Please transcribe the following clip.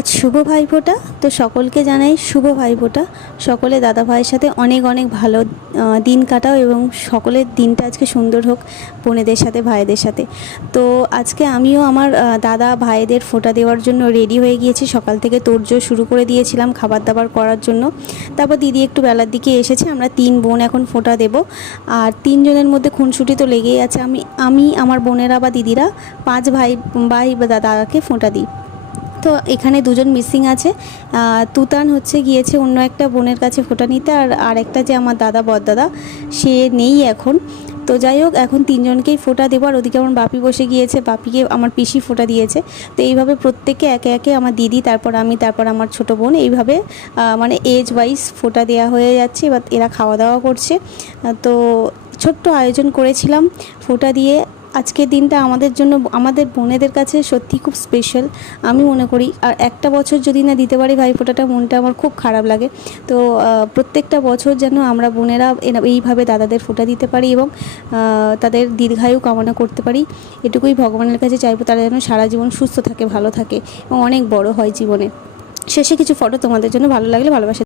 আজ শুভ ভাইফোঁটা। তো সকলকে জানাই শুভ ভাইফোঁটা। সকলে দাদা ভাইয়ের সাথে অনেক অনেক ভালো দিন কাটাও এবং সকলের দিনটা আজকে সুন্দর হোক বোনেদের সাথে ভাইদের সাথে। তো আজকে আমিও আমার দাদা ভাইদের ফোঁটা দেওয়ার জন্য রেডি হয়ে গিয়েছি। সকাল থেকে তোড়জোড় শুরু করে দিয়েছিলাম খাবার দাবার করার জন্য। তারপর দিদি একটু বেলার দিকে এসেছে। আমরা 3 বোন এখন ফোঁটা দেব। আর 3 জনের মধ্যে খুনসুটি তো লেগেই আছে। আমি আমার বোনেরা বা দিদিরা 5 ভাই বা দাদাকে ফোঁটা দিই। তো এখানে 2 জন মিসিং আছে। তুতান গিয়েছে অন্য একটা বোনের কাছে ফোঁটা নিতে, আর একটা যে আমার দাদা বড়দাদা সে নেই এখন। তো যাই হোক, এখন 3 জনকেই ফোঁটা দেবো। আর ওদিকে আমার বাপি বসে গিয়েছে, বাপিকে আমার পিসি ফোঁটা দিয়েছে। তো এইভাবে প্রত্যেককে একে একে আমার দিদি, তারপর আমি, তারপর আমার ছোটো বোন, এইভাবে মানে এজ ওয়াইজ ফোঁটা দেওয়া হয়ে যাচ্ছে। এবার এরা খাওয়া দাওয়া করছে। তো ছোট্ট আয়োজন করেছিলাম ফোঁটা দিয়ে। আজকের দিনটা আমাদের জন্য, আমাদের বোনেদের কাছে সত্যি খুব স্পেশাল আমি মনে করি। আর একটা বছর যদি না দিতে পারি ভাইফোঁটাটা, মনটা আমার খুব খারাপ লাগে। তো প্রত্যেকটা বছর যেন আমরা বোনেরা এইভাবে দাদাদের ফোঁটা দিতে পারি এবং তাদের দীর্ঘায়ু কামনা করতে পারি। এটুকুই ভগবানের কাছে চাইবো, তারা যেন সারা জীবন সুস্থ থাকে, ভালো থাকে এবং অনেক বড় হয় জীবনে। শেষে কিছু ফটো তোমাদের জন্য, ভালো লাগলে ভালোবাসা।